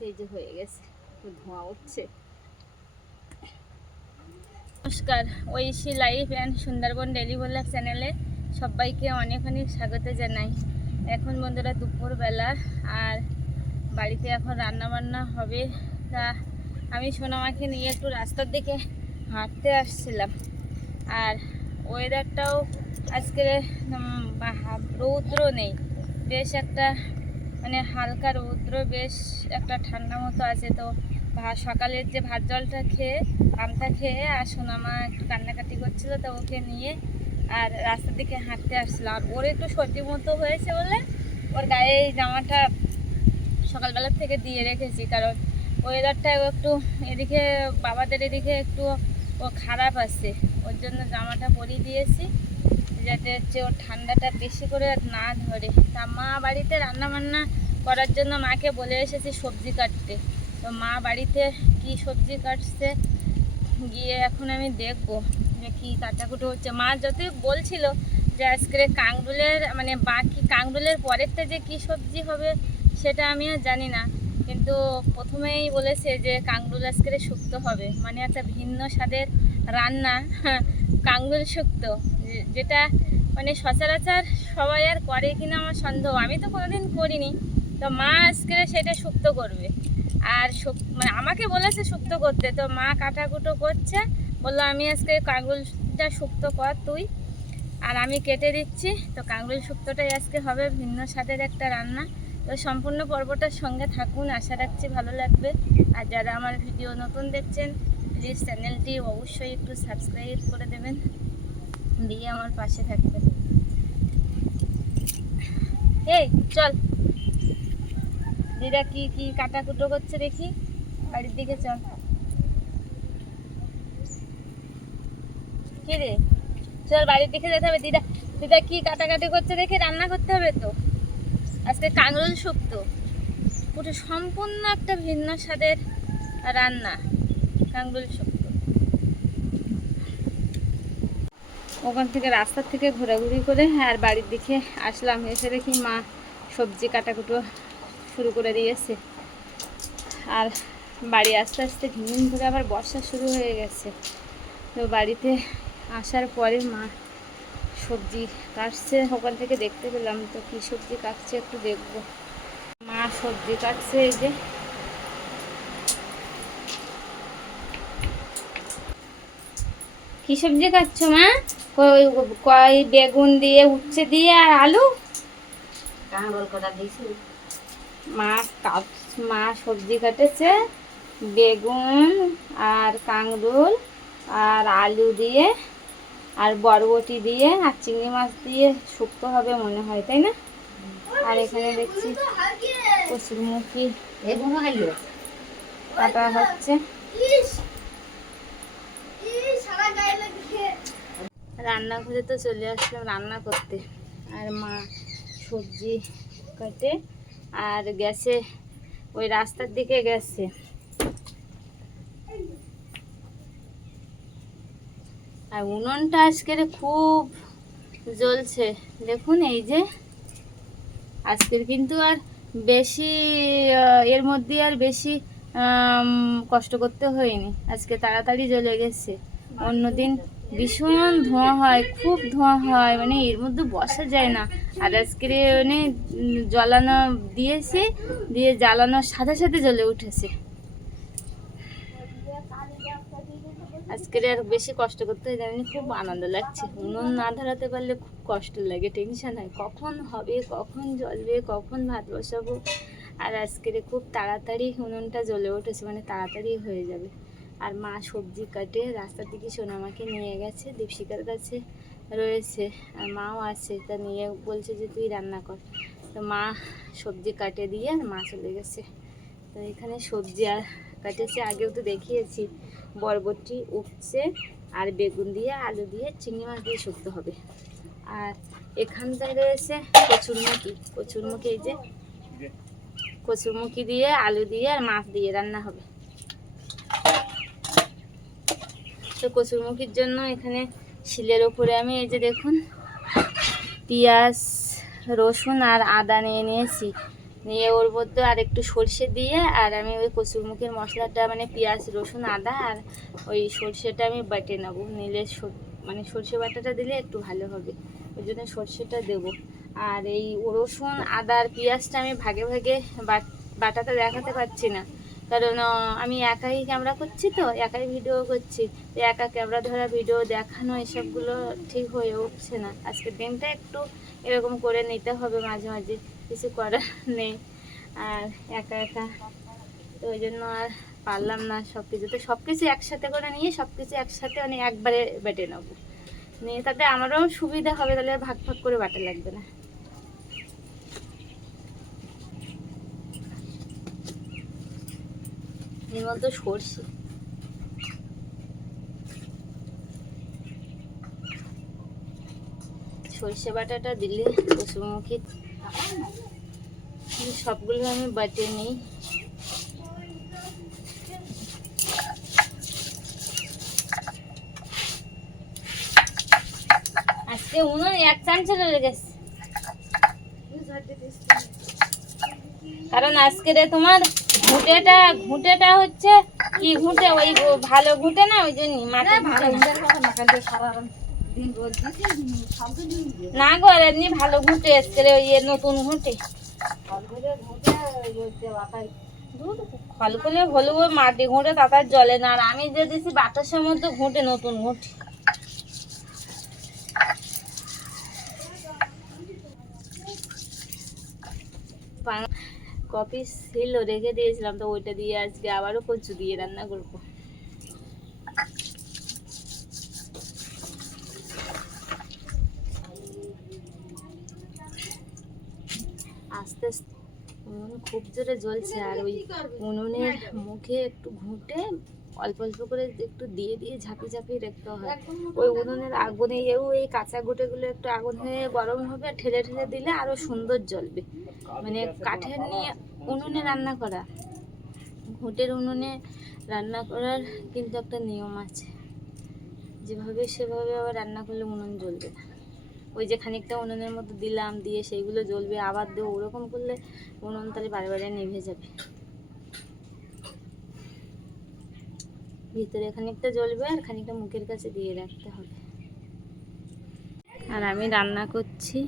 কিন্তু এই যে হয়ে গেছে, ধোঁয়া উঠছে। নমস্কার, Oishi life and Sundarban daily blog চ্যানেলে সবাইকে অনেক অনেক স্বাগত জানাই। এখন বন্ধুরা দুপুরবেলা, আর বাড়িতে এখন রান্না বান্না হবে। তা আমি সোনামাকে নিয়ে একটু রাস্তার দিকে হাঁটতে আসছিলাম। আর ওয়েদারটাও আজকে রৌদ্র নেই, বেশ একটা মানে হালকা রৌদ্র, বেশ একটা ঠান্ডা মতো আছে। তো সকালের যে ভাত জলটা খেয়ে আমটা খেয়ে আর সোনামা একটু কান্নাকাটি করছিল, তো ওকে নিয়ে আর রাস্তার দিকে হাঁটতে আসছিলাম। আর ওর একটু সর্দি মতো হয়েছে বলে ওর গায়ে এই জামাটা সকালবেলার থেকে দিয়ে রেখেছি, কারণ ওয়েদারটাও একটু এদিকে বাবাদের এদিকে একটু ও খারাপ আছে, ওর জন্য জামাটা পরিয়ে দিয়েছি যাতে হচ্ছে ওর ঠান্ডাটা বেশি করে না ধরে। তা মা বাড়িতে রান্না বান্না করার জন্য মাকে বলে এসেছি সবজি কাটতে। তো মা বাড়িতে কি সবজি কাটছে গিয়ে এখন আমি দেখবো যে কী কাটাকুটো হচ্ছে। মা যতই বলছিল যে আজকে কাঁকরোলের মানে বাকি কাঁকরোলের পরেরটা যে কি সবজি হবে সেটা আমি আর জানি না, কিন্তু প্রথমেই বলেছে যে কাঁকরোল আজকে শুক্তো হবে, মানে একটা ভিন্ন স্বাদের রান্না কাঁকরোল শুক্তো, যেটা মানে সচরাচর সবাই আর করে কিনা আমার সন্দেহ, আমি তো কোনোদিন করিনি। তো মা আজকে সেটা শুক্তো করবে, আর মানে আমাকে বলেছে শুক্তো করতে। তো মা কাটাকুটো করছে, বললো আমি আজকে কাঁকরোলটা শুক্তো কর তুই, আর আমি কেটে দিচ্ছি। তো কাঁকরোল শুক্তোটাই আজকে হবে, ভিন্ন স্বাদের একটা রান্না। তো সম্পূর্ণ পর্বটার সঙ্গে থাকুন, আশা রাখছি ভালো লাগবে। আর যারা আমার ভিডিও নতুন দেখছেন প্লিজ চ্যানেলটি অবশ্যই একটু সাবস্ক্রাইব করে দেবেন, দিয়ে আমার পাশে থাকবেন। এই চল দিদা কি কি কাটাকুটো করছে দেখি, বাড়ির দিকে চল। কি রে, চল বাড়ির দিকে যেতে হবে। দিদা দিদা কি কাটাকাটি করছে দেখে, রান্না করতে হবে তো আজকে কাঁকরোল শুক্তো, পুরো সম্পূর্ণ একটা ভিন্ন স্বাদের রান্না কাঁকরোল শুক্তো। ওখান থেকে রাস্তার থেকে ঘোরাঘুরি করে আর বাড়ির দিকে আসলাম, এসে দেখি মা সবজি কাটাকুটো শুরু করে দিয়েছে। আর বাড়ি আস্তে আস্তে ঝিমঝিম করে আবার বর্ষা শুরু হয়ে গেছে। তো বাড়িতে আসার পরে মা সবজি কাটছে, ওখান থেকে দেখতে পেলাম। তো কী সবজি কাটছে একটু দেখবো। মা সবজি কাটছে, এই যে কি সবজি কাটছো মা? কই বেগুন দিয়ে, উচ্ছে দিয়ে আর আলু। মা মা সবজি কাটেছে বেগুন আর কাঁকরোল আর আলু দিয়ে আর বরবটি দিয়ে আর চিংড়ি মাছ দিয়ে শুক্তো হবে মনে হয়, তাই না? আর এখানে দেখছি কচুরমুখী কাটা হচ্ছে। রান্নাঘরে তো চলে আসলাম রান্না করতে, আর মা সবজি কাটে আর গেছে ওই রাস্তার দিকে গেছে। আর উনুনটা আজকের খুব জ্বলছে, দেখুন এই যে আজকের কিন্তু আর বেশি এর মধ্যে আর বেশি কষ্ট করতে হয়নি, আজকে তাড়াতাড়ি জ্বলে গেছে। অন্যদিন ভীষণ ধোঁয়া হয়, খুব ধোঁয়া হয়, মানে এর মধ্যে বসা যায় না। আর আজকে মানে জ্বালানো দিয়েছি, দিয়ে জ্বালানোর সাথে সাথে জ্বলে উঠেছে। আজকের আর বেশি কষ্ট করতে হয় জানি, খুব আনন্দ লাগছে। উনুন না ধরাতে পারলে খুব কষ্ট লাগে, টেনশন হয় কখন হবে, কখন জ্বলবে, কখন ভাত বসাবো। আর আজকের খুব তাড়াতাড়ি উনুনটা জ্বলে উঠেছে, মানে তাড়াতাড়ি হয়ে যাবে। আর মা সবজি কাটে রাস্তার দিকে সোনামাকে নিয়ে গেছে, দীপশিকার কাছে রয়েছে, আর মাও আছে, তা নিয়ে বলছে যে তুই রান্না কর। তো মা সবজি কাটে দিয়ে আর মা চলে গেছে। তো এখানে সবজি আর কাটেছে, আগেও তো দেখিয়েছি, বরবটি, উচ্ছে আর বেগুন দিয়ে আলু দিয়ে চিংড়ি মাছ দিয়ে শুক্তো হবে। আর এখানটায় রয়েছে কচুরমুখী, এই যে কচুরমুখী দিয়ে আলু দিয়ে আর মাছ দিয়ে রান্না হবে। তো কচুরমুখীর জন্য এখানে শিলের ওপরে আমি এই যে দেখুন পেঁয়াজ, রসুন আর আদা নিয়ে নিয়েছি। নিয়ে ওর মধ্যে আর একটু সর্ষে দিয়ে আর আমি ওই কসুরমুখীর মশলাটা মানে পেঁয়াজ রসুন আদা আর ওই সর্ষেটা আমি বেটে নেবো, নিলে মানে সর্ষে বাটাটা দিলে একটু ভালো হবে, ওই জন্য সর্ষেটা দেবো। আর এই রসুন আদা আর পেঁয়াজটা আমি ভাগে ভাগে বাটাটা দেখাতে পারছি না, কারণ আমি একাই ক্যামেরা করছি, তো একাই ভিডিও করছি, তো একা ক্যামেরা ধরা ভিডিও দেখানো এসবগুলো ঠিক হয়ে উঠছে না। আজকের দিনটা একটু এরকম করে নিতে হবে, মাঝে মাঝে কিছু করার নেই। আর একা একা তো ওই জন্য আর পারলাম না সব কিছু, তো সব কিছু একসাথে করে নিয়ে সব কিছু একসাথে মানে একবারে বেটে নেবো, নিয়ে তাতে আমারও সুবিধা হবে, তাহলে ভাগ ভাগ করে বাটা লাগবে না। এর মধ্যে সর্ষে বাটাটা দিলে কসুরমুখী সবগুলো আমি বাটে নিই। আজকে উনুন এক চামচে লেগেছে, কারণ আজকে তোমার ঘুঁটেটা হচ্ছে কি ঘুঁটে, ওই ভালো ঘুঁটে না, ওই জন্য মাটি না গো, এমনি ভালো ঘুঁটে আজকে ওই নতুন ঘুঁটে খলখলে হলেও মাটি ঘুঁটে তাতার জলে না, আর আমি যে দিছি বাতাসের মধ্যে ঘুঁটে নতুন ঘুঁটে। কপি ছিল রেখে দিয়েছিলাম, তো ওইটা দিয়ে আজকে আবারও কচু দিয়ে রান্না করবো। আস্তে আস্তে উনুন খুব জোরে জ্বলছে, আর ওই উনুনের মুখে একটু ঘুঁটে অল্প অল্প করে একটু দিয়ে দিয়ে ঝাঁপিয়ে ঝাঁপিয়ে রাখতে হয়। ওই উনুনের আগুনে এই কাঁচা ঘুঁটেগুলো একটু আগুন হয়ে গরম হবে, ঠেলে ঠেলে দিলে আরো সুন্দর জ্বলবে। মানে কাঠের নিয়ে উনুনে রান্না করা, ঘুঁটের উনুনে রান্না করার কিন্তু একটা নিয়ম আছে, যেভাবে সেভাবে আবার রান্না করলে উনুন জ্বলবে না। ওই যে খানিকটা উনুনের মধ্যে দিলাম, দিয়ে সেইগুলো জ্বলবে, আবার দেবো, ওরকম করলে উনুন তাহলে বারে বারে নিভে যাবে। ভিতরে খানিকটা জ্বলবে আর খানিকটা মুখের কাছে দিয়ে রাখতে হবে। আর আমি রান্না করছি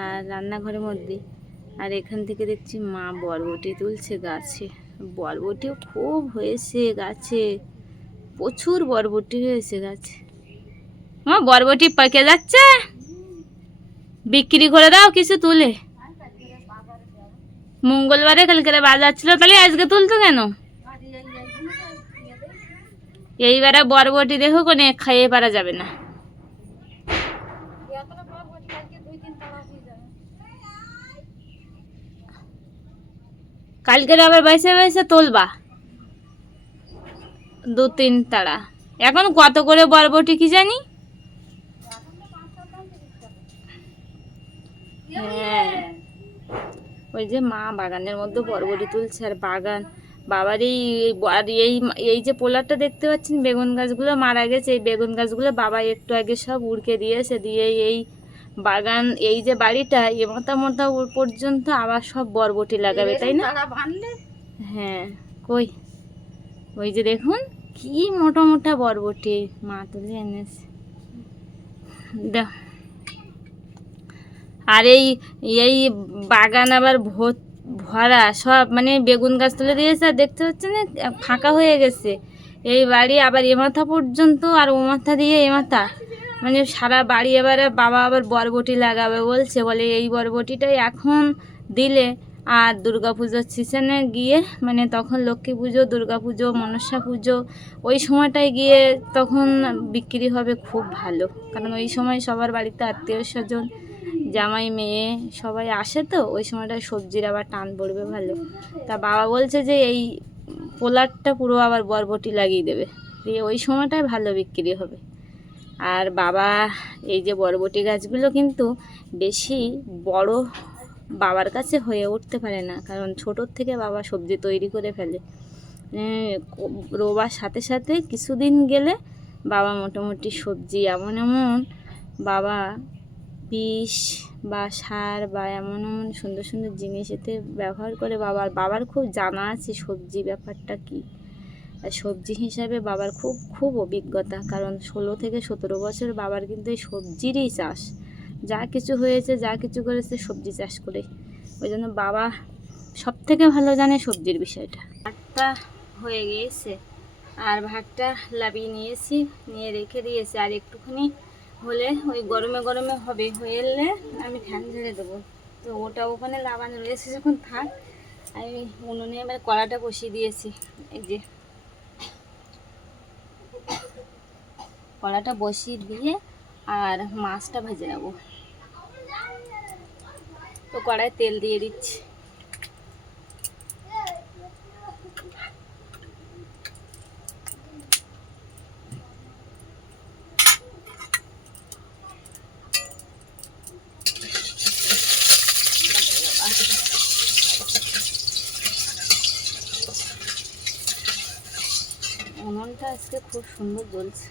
আর রান্নাঘরের মধ্যে, আর এখান থেকে দেখছি মা বরবটি তুলছে গাছে। বরবটিও খুব হয়েছে গাছে, প্রচুর বরবটি হয়েছে গাছে। মা বরবটি পেকে যাচ্ছে, বিক্রি করে দাও কিছু তুলে। মঙ্গলবারে কালকে বাজার ছিল, তাহলে আজকে তুলতো কেন? এইবারে বরবটি দেখো কোনে খাইয়ে পারা যাবে না। কালকে আবার বাইসে বাইসে তুলবা 2-3 তাড়া। এখন কত করে বরবটি কি জানি? হ্যাঁ, ওই যে মা বাগানের মধ্যে বরবটি তুলছে, আর বাবার এই যে পোলারটা দেখতে পাচ্ছেন, বেগুন গাছগুলো মারা গেছে, এই বেগুন গাছগুলো বাবা একটু আগে সব উড়কে দিয়েছে, দিয়ে এই বাগান, এই যে বাড়িটা মোটা মোটা পর্যন্ত আবার সব বরবটি লাগাবে, তাই না? হ্যাঁ, কই ওই যে দেখুন কি মোটা মোটা বরবটি মা তুলে এনেছে। আর এই বাগান আবার ভরা সব, মানে বেগুন গাছ তুলে দিয়েছে, আর দেখতে পাচ্ছেন না ফাঁকা হয়ে গেছে এই বাড়ি, আবার এ মাথা পর্যন্ত আর ও মাথা দিয়ে এ মাথা, মানে সারা বাড়ি এবারে বাবা আবার বরবটি লাগাবে বলছে, বলে এই বরবটিটাই এখন দিলে আর দুর্গাপুজোর সিজনে গিয়ে, মানে তখন লক্ষ্মী পুজো, দুর্গাপুজো, মনসা পুজো, ওই সময়টায় গিয়ে তখন বিক্রি হবে খুব ভালো, কারণ ওই সময় সবার বাড়িতে আত্মীয় স্বজন, জামাই মেয়ে সবাই আসে, তো ওই সময়টায় সবজির আবার টান পড়বে ভালো। তা বাবা বলছে যে এই পোলারটা পুরো আবার বরবটি লাগিয়ে দেবে, দিয়ে ওই সময়টায় ভালো বিক্রি হবে। আর বাবা এই যে বরবটি গাছগুলো কিন্তু বেশি বড় বাবার কাছে হয়ে উঠতে পারে না, কারণ ছোটোর থেকে বাবা সবজি তৈরি করে ফেলে, রোবার সাথে সাথে কিছুদিন গেলে বাবা মোটামুটি সবজি এমন বাবা বিষ বা সার বা এমন এমন সুন্দর সুন্দর জিনিস এতে ব্যবহার করে বাবার খুব জানা আছে সবজি ব্যাপারটা কী। আর সবজি হিসাবে বাবার খুব খুব অভিজ্ঞতা, কারণ 16 থেকে 17 বছর বাবার কিন্তু এই সবজিরই চাষ, যা কিছু হয়েছে যা কিছু করেছে সবজি চাষ করে। ওই জন্য বাবা সব থেকে ভালো জানে সবজির বিষয়টা। ভাতটা হয়ে গিয়েছে আর ভাতটা লাবিয়ে নিয়েছি, নিয়ে রেখে দিয়েছি, আর একটুখানি হলে ওই গরমে গরমে হবে, হয়ে এলে আমি ফ্যান ঝেড়ে দেবো। তো ওটা ওখানে লাবানো রয়েছে যখন থাক, আমি উনুনে এবার কড়াটা বসিয়ে দিয়েছি। এই যে কড়াটা বসিয়ে দিয়ে আর মাছটা ভেজে নেবো। তো কড়ায় তেল দিয়ে দিচ্ছি। উনুনটা আজকে খুব সুন্দর জ্বলছে।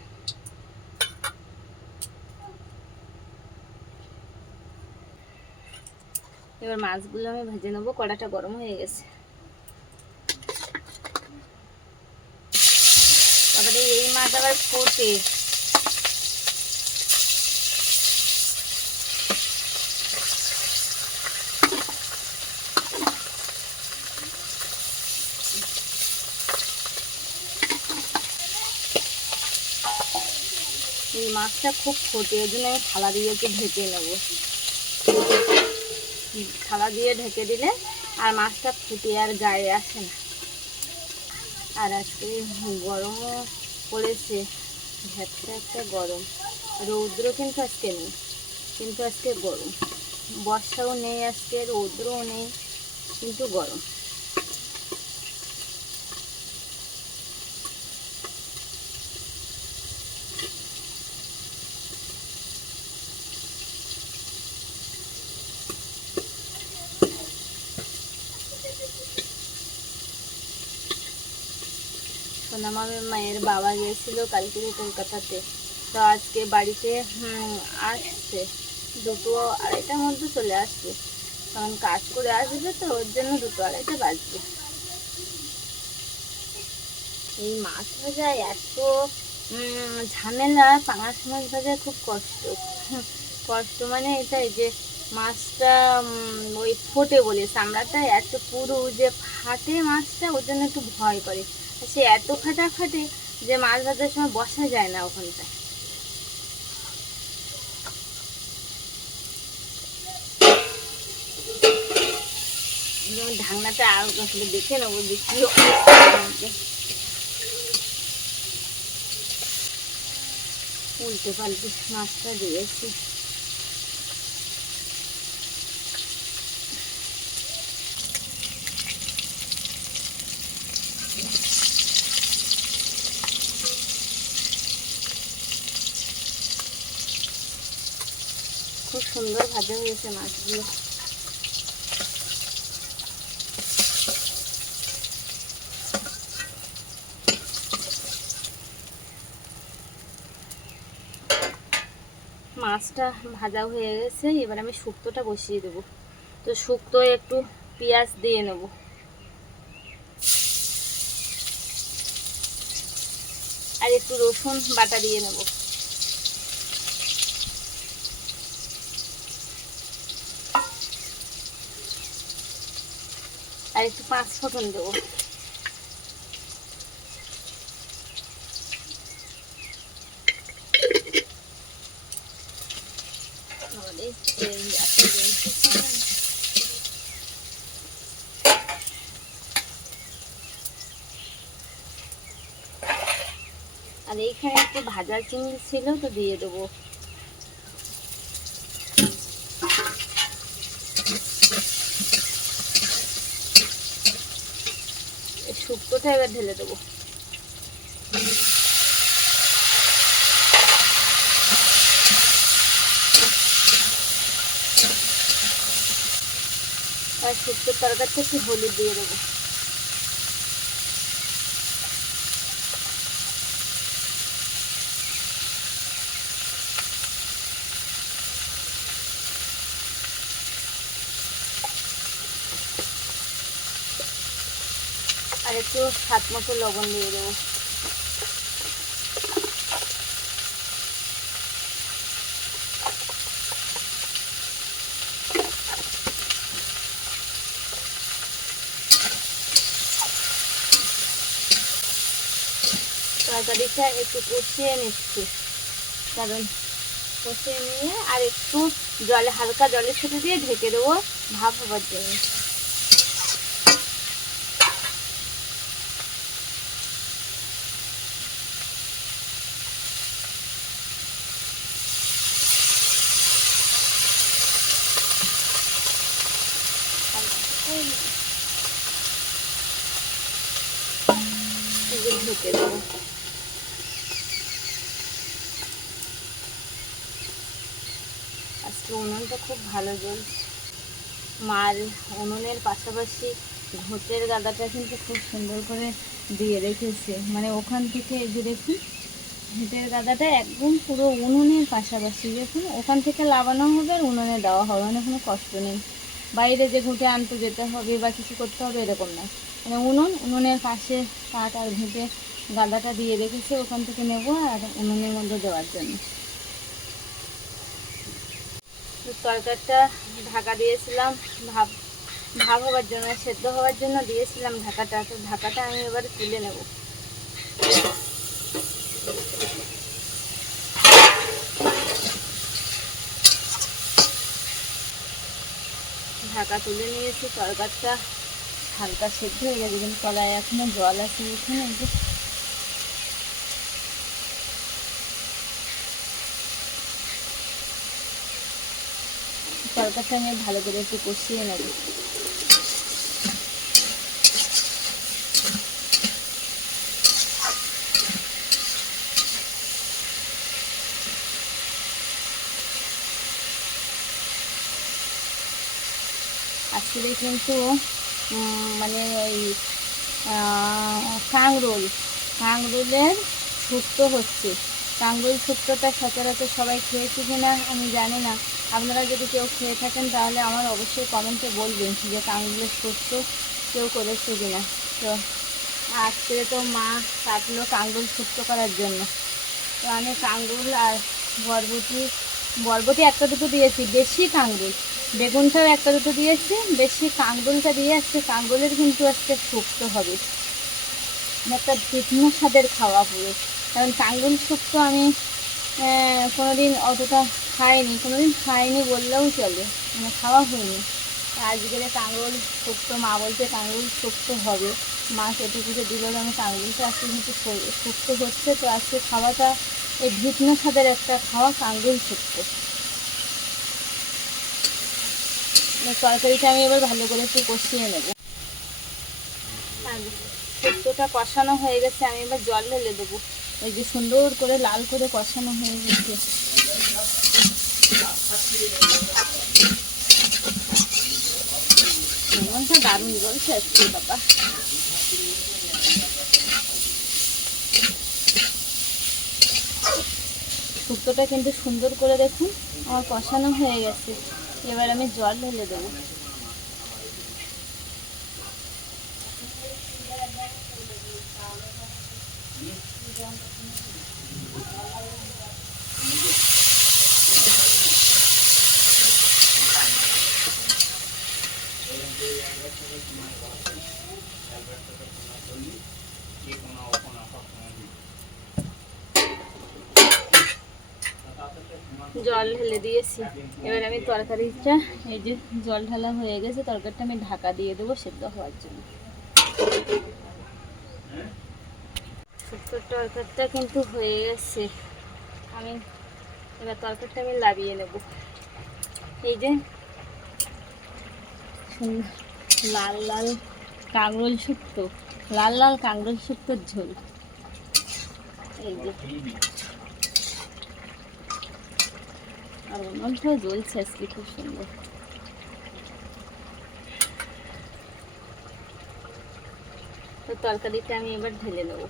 এবার মাছগুলো আমি ভেজে নেবো, কড়াটা গরম হয়ে গেছে। তারপরে এই মাছ আবার ফোটে, এই মাছটা খুব ফোটে, ওই জন্য আমি থালা দিয়ে ওকে ঢেকে নেবো। থালা দিয়ে ঢেকে দিলে আর মাছটা ফুটে আর গায়ে আসে না। আর আজকে গরমও পড়েছে, ভ্যাপসা একটা গরম, রৌদ্র কিন্তু আজকে নেই, কিন্তু আজকে গরম। বর্ষাও নেই আজকে, রৌদ্রও নেই, কিন্তু গরম। সোনামামের মায়ের বাবা গিয়েছিল কালকে কলকাতাতে, তো আজকে বাড়িতে আসছে 2-2:30টার মধ্যে চলে আসবে, কারণ কাজ করে আসবে, তো ওর জন্য 2-2:30 বাজবে। এই মাছ ভাজা এত ঝামেলা, পাঙাশ মাছ ভাজা খুব কষ্ট। কষ্ট মানে এটাই যে মাছটা ওই ফোটে বলে, চামড়াটা এত পুরু যে ফাটে মাছটা, ওর জন্য একটু ভয় করে। সে এত ফাটে যে মাছ ভাজার সময় বসা যায় না ওখানটায়। ঢাকনাটা আর দেখে নেবো যে কি উল্টে পাল্টে মাছটা দিয়েছি। খুব সুন্দর ভাজা হয়েছে মাছগুলো। মাছটা ভাজা হয়ে গেছে, এবার আমি শুক্তোটা বসিয়ে দেবো। তো শুক্তো একটু পেঁয়াজ দিয়ে নেব, আর একটু রসুন বাটা দিয়ে নেব, আর একটু 5 ফোড়ন দেবো। আর এইখানে একটু ভাজা চিংড়ি ছিল, তো দিয়ে দেবো। শুক্তোটা এবার ঢেলে দেবো। আর শুক্তোর তরকারিতে একটু হলুদ দিয়ে দেবো। একটু স্বাদ মতো লবণ দিয়ে দেবো। তরকারিটা একটু কষিয়ে নিচ্ছি, কারণ কষিয়ে নিয়ে আর একটু জলে হালকা জলের সাথে দিয়ে ঢেকে দেবো ভাপ হবার জন্য। ঢেকে দেবো। আজকে উনুনটা খুব ভালো জ্বলছে। মার উনুনের পাশাপাশি ঘোটের গাদাটা কিন্তু খুব সুন্দর করে দিয়ে রেখেছে, মানে ওখান থেকে এই যে দেখুন ঘোটের গাদাটা একদম পুরো উনুনের পাশাপাশি, দেখুন ওখান থেকে লাগানো হবে আর উনুনে দেওয়া হবে, মানে কোনো কষ্ট নেই। বাইরে যে ঘুঁটে আনতে যেতে হবে বা কিছু করতে হবে এরকম না, মানে উনুনের পাশে কাঠ আর ঘুঁটে গাদাটা দিয়ে রেখেছে, ওখান থেকে নেব আর উনুনের মধ্যে দেওয়ার জন্য। তরকারিটা ঢাকা দিয়েছিলাম ভাপ হওয়ার জন্য, সেদ্ধ হওয়ার জন্য দিয়েছিলাম ঢাকাটা। তো ঢাকাটা আমি এবারে তুলে নেব। ঢাকা তুলে নিয়েছি, তরকারিটা হালকা সেদ্ধ হয়ে গেছে, কিন্তু তলায় এখনো জল আছে এখানে। তরকারিটা আমি ভালো করে একটু কষিয়ে নেব। আসলে কিন্তু মানে ওই কাঁকরোলের শুক্তো হচ্ছে। কাঁকরোল শুক্তোটা সচরাচর সবাই খেয়েছি কিনা আমি জানি না। আপনারা যদি কেউ খেয়ে থাকেন তাহলে আমার অবশ্যই কমেন্টে বলবেন যে কাঁকরোলের শুক্তো কেউ করেছে কিনা। তো আজকে তো মা কাটলো কাঁকরোল শুক্তো করার জন্য। তো আমি কাঁকরোল আর বরবটি একটা দুটো দিয়েছি, বেশি কাঁকরোল, বেগুনটাও একটা দুটো দিয়েছি, বেশি কাঁকরোলটা দিয়ে আজকে কাঁকরোলের কিন্তু আজকে শুক্তো হবে, একটা ভিন্ন স্বাদের খাওয়া পুরো। কারণ কাঁকরোল শুক্তো আমি কোনোদিন অতটা খাইনি বললেও চলে, মানে খাওয়া হয়নি। আজকের কাঁকরোল শুক্তো, মা বলছে কাঁকরোল শুক্তো হবে, মা কেটে কুটে দিল। আমি কাঁকরোলটা আজকে কিন্তু শুক্তো হচ্ছে, তো আজকে খাওয়াটা এই ভিন্ন স্বাদের একটা খাওয়া কাঁকরোল শুক্তো। তরকারিটা আমি এবার ভালো করে একটু কষিয়ে নেব। শুক্তোটা কষানো হয়ে গেছে, আমি এবার জল ঢেলে দেবো। এই যে সুন্দর করে লাল করে কষানো হয়ে গেছে। মনটা দারুণ বলছে আজকে বাবা। শুক্তোটা কিন্তু সুন্দর করে দেখুন আমার কষানো হয়ে গেছে। এবার আমি জল ঢেলে দেবো। জল ঢেলে দিয়েছি, এবার আমি তরকারিটা, এই যে জল ঢালা হয়ে গেছে, তরকারিটা আমি ঢাকা দিয়ে দেবো সেদ্ধ হওয়ার জন্য। শুক্তোর তরকারিটা কিন্তু হয়ে গেছে, আমি এবার তরকারিটা আমি লাগিয়ে নেব। এই যে লাল লাল কাঁকরোল শুক্তো, লাল লাল কাঁকরোল শুক্তোর ঝোল। এই যে আর উনুনটাও জ্বলছে আজকে খুব সুন্দর। তো তরকারিটা আমি এবার ঢেলে নেব।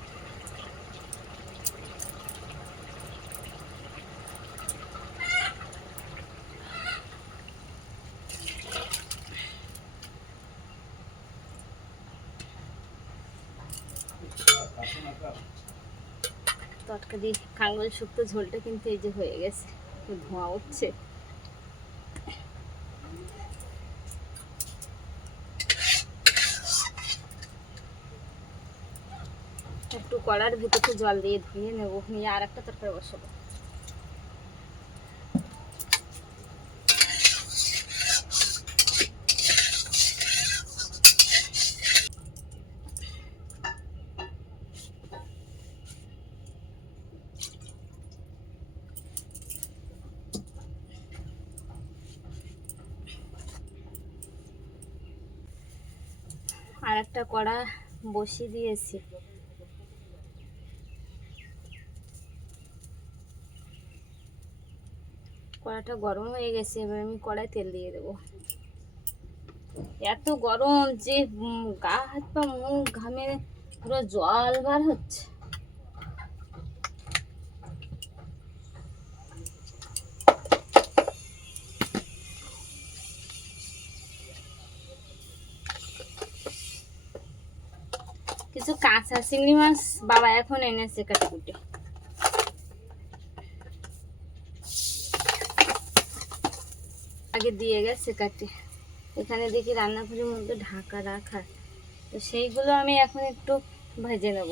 তরকারি কাঙ্গল শুক্তো ঝোলটা কিন্তু এই যে হয়ে গেছে, ধোঁয়া উঠছে। একটু কড়ার ভিতরে জল দিয়ে ধুয়ে নেবো, নিয়ে আর একটা তরকারি বসাবো। আর একটা কড়া বসিয়ে দিয়েছি। কড়াটা গরম হয়ে গেছে, এবার আমি কড়াই তেল দিয়ে দেবো। এত গরম যে গা হাত পা মুখ ঘামে পুরো জল বার হচ্ছে। কিছু কাঁচা চিংড়ি মাছ বাবা এখন এনেছে কেটে কুটে, আগে দিয়ে গেছে কাটে। এখানে দেখি রান্নাঘরের মধ্যে ঢাকা রাখা, তো সেইগুলো আমি এখন একটু ভেজে নেব।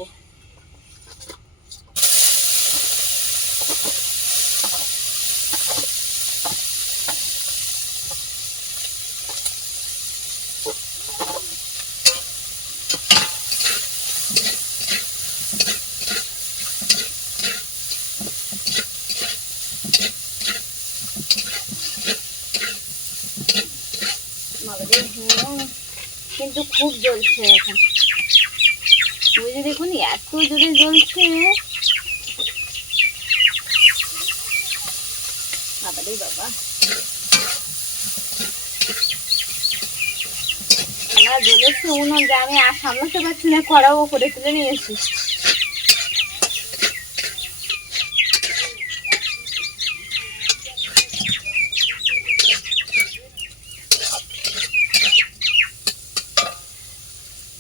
কিন্তু খুব জ্বলছে এখন, বুঝে দেখুন এত জোরে জ্বলছে। বাবারে বাবা, জ্বলেছে উনুন যে আমি আর সামলাতে পারছি না, কড়াও উপরে তুলে নিয়েছি।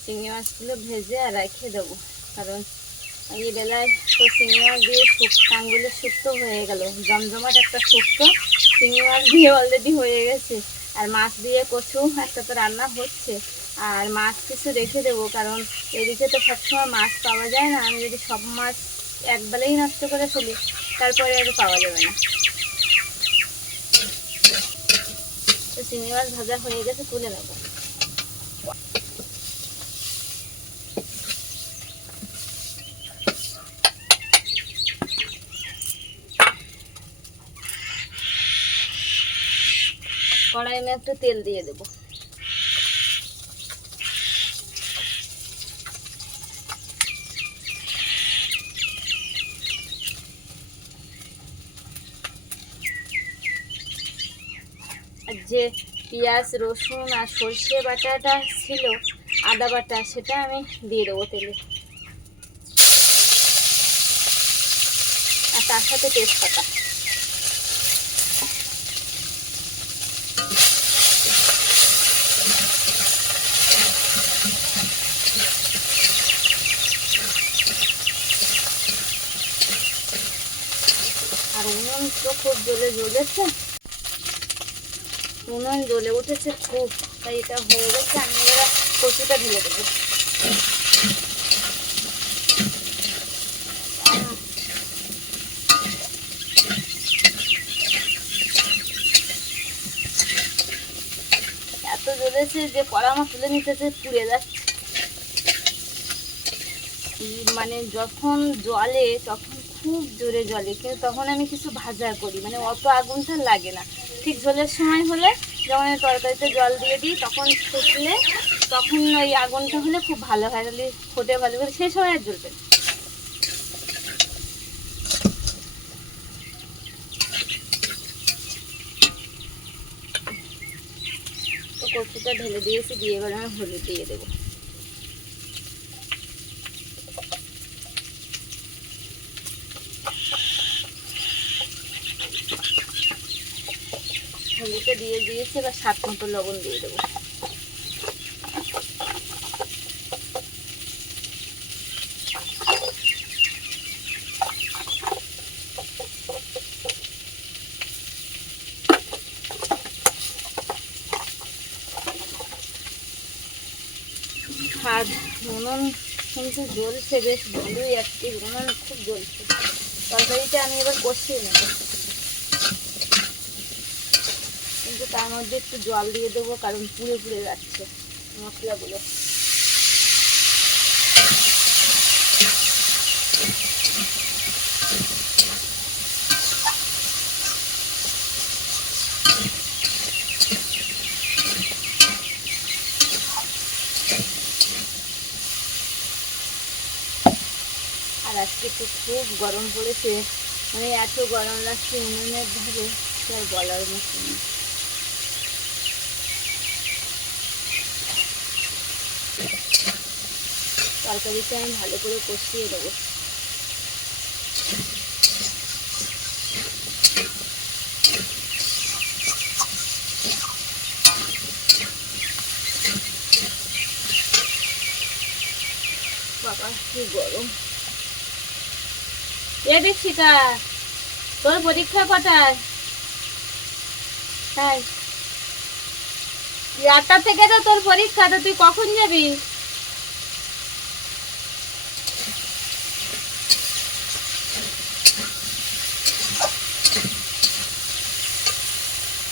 চিংড়ি মাছগুলো ভেজে আর রেখে দেবো, কারণ এই বেলায় তো চিংড়ি মাছ দিয়ে কাঙ্গুলের শুক্তো হয়ে গেল, জমজমাট একটা শুক্তো চিংড়ি মাছ দিয়ে অলরেডি হয়ে গেছে। আর মাছ দিয়ে কচু একটা তো রান্না হচ্ছে, আর মাছ কিছু রেখে দেবো, কারণ এদিকে তো সবসময় মাছ পাওয়া যায় না। আমি যদি সব মাছ একবেলাই নষ্ট করে ফেলি তারপরে আর পাওয়া যাবে না। তো চিংড়ি মাছ ভাজা হয়ে গেছে, তুলে নেবো। কড়াইয়ে আমি একটু তেল দিয়ে দেবো। আর যে পেঁয়াজ রসুন আর সর্ষে বাটাটা ছিল, আদা বাটা, সেটা আমি দিয়ে দেবো তেলে, আর তার সাথে তেজপাতা। আর উনুন তো খুব জ্বলেছে, উনুন জ্বলে উঠেছে খুব, তাই এটা হয়ে গেছে। আমি এবার কচুটা ঢেলে দেবো। এত জ্বলেছে যে কড়া আমার তুলে নিতেছে, পুড়ে যাচ্ছে। মানে যখন জলে তখন খুব জোরে জ্বলে, কিন্তু তখন আমি কিছু ভাজা করি, মানে অত আগুনটা লাগে না। ঠিক ঝোলের সময় হলে, যখন তরকারিতে জল দিয়ে দিই, তখন ফুটলে, তখন ওই আগুনটা হলে খুব ভালো হয়, তাহলে ফোটে ভালো করে, সেই সময় আর জ্বলবে। তো কচুটা ঢেলে দিয়েছি, দিয়ে এবার আমি হলুদ দিয়ে দেবো। হলুদটা দিয়ে দিয়েছি, এবার স্বাদ মতো লবণ দিয়ে দেবো। উনুন কিন্তু জ্বলছে, বেশ ভালোই একটি উনুন খুব জ্বলছে। তরকারিটা আমি এবার কষিয়ে নেব, কিন্তু তার মধ্যে একটু জল দিয়ে দেবো, কারণ পুড়ে পুড়ে যাচ্ছে মশলাগুলো। আর আজকে তো খুব গরম পড়েছে, মানে এত গরম লাগছে উনুনের ধারে, আর বলার মতো না। তরকারিটা আমি ভালো করে কষিয়ে দেবো। বাবা কি গরম। এ দীক্ষিতা, তোর পরীক্ষা কটায়? হ্যাঁ, 8টা থেকে তো তোর পরীক্ষা, তো তুই কখন যাবি?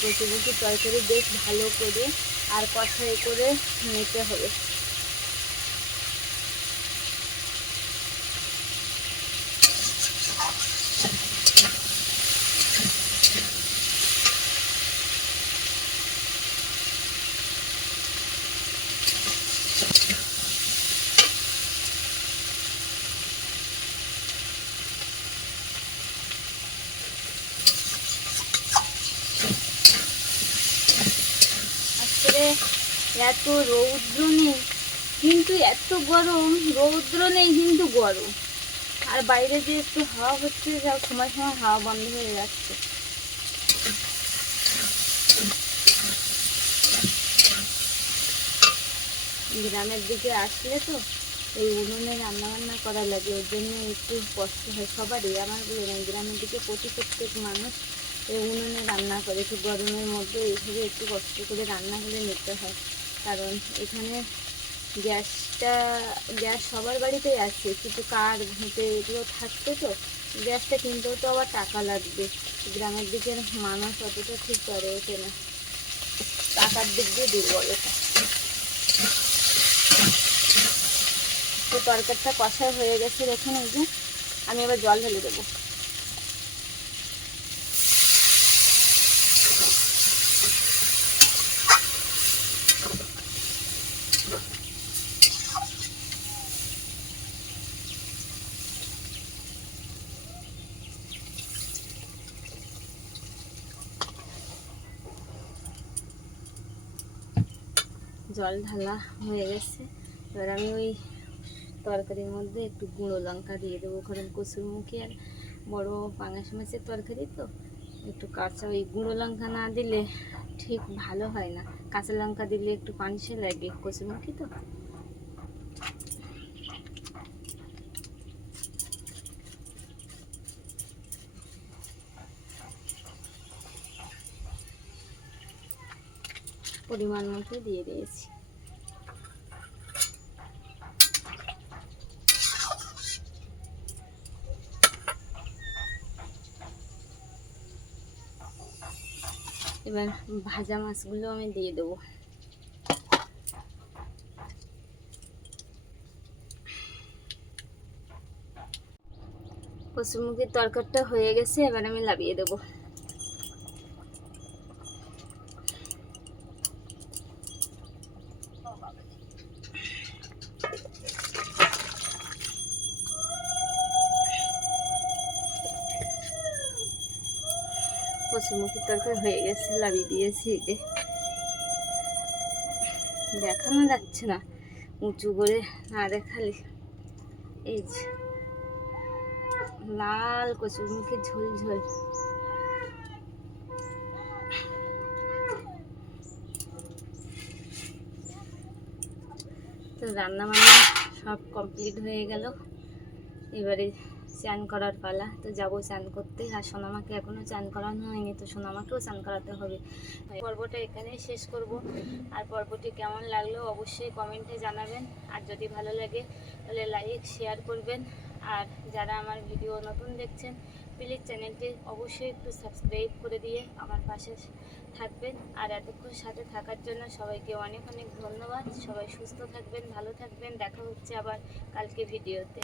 বসে বসে তরকারি বেশ ভালো করে আর কষাই করে নিতে হবে। এত রৌদ্র নেই কিন্তু এত গরম, রৌদ্র নেই কিন্তু গরম। আর বাইরে যে একটু হাওয়া হচ্ছে, যা সময় সময় হাওয়া বন্ধ হয়ে যাচ্ছে। গ্রামের দিকে আসলে তো এই উনুনে রান্না বান্না করা লাগে, ওর জন্য একটু কষ্ট হয় সবারই, আমার বলে না, গ্রামের দিকে প্রত্যেক মানুষ এই উনুনে রান্না করে। একটু গরমের মধ্যে এইভাবে একটু কষ্ট করে রান্না করে নিতে হয়, কারণ এখানে গ্যাস সবার বাড়িতেই আছে, কিন্তু কার ঘুঁটে এগুলো থাকছে, তো গ্যাসটা কিনতেও তো আবার টাকা লাগবে। গ্রামের দিকের মানুষ অতটা ঠিক করে ওঠে না, টাকার দিক দিয়ে দুর্বলতা। তো তরকারিটা কষা হয়ে গেছে, দেখুন এই যে আমি এবার জল ঢেলে দেবো। জল ঢালা হয়ে গেছে, এবার আমি ওই তরকারির মধ্যে একটু গুঁড়ো লঙ্কা দিয়ে দেবো, কারণ কচুরমুখী আর বড় পাঙাশ মাছের তরকারি তো একটু কাঁচা ওই গুঁড়ো লঙ্কা না দিলে ঠিক ভালো হয় না, কাঁচা লঙ্কা দিলে একটু পানসে লাগে, কচুরমুখী তো। পরিমাণ মতো দিয়ে দিয়েছি। এবার ভাজা মাছগুলো আমি দিয়ে দেবো। কচুরমুখির তরকারিটা হয়ে গেছে, এবার আমি নামিয়ে দেবো। কচুরমুখির তরকারি হয়ে গেছে, নামিয়ে দিয়েছি। এই যে দেখানো যাচ্ছে না, উঁচু করে না দেখালে, এই যে লাল কচুরমুখির ঝোল ঝোল। তো রান্না বান্না সব কমপ্লিট হয়ে গেল, এবারে চান করার পালা। তো যাবো চান করতে। আর সোনামাকে এখনও চান করানো হয়নি, তো সোনামাকেও চান করাতে হবে। পর্বটা এখানেই শেষ করব। আর পর্বটি কেমন লাগলো অবশ্যই কমেন্টে জানাবেন। আর যদি ভালো লাগে তাহলে লাইক শেয়ার করবেন। আর যারা আমার ভিডিও নতুন দেখছেন প্লিজ চ্যানেলটি অবশ্যই একটু সাবস্ক্রাইব করে দিয়ে আমার পাশে থাকবেন। আর এতক্ষণ সাথে থাকার জন্য সবাইকে অনেক অনেক ধন্যবাদ। সবাই সুস্থ থাকবেন, ভালো থাকবেন। দেখা হচ্ছে আবার কালকে ভিডিওতে।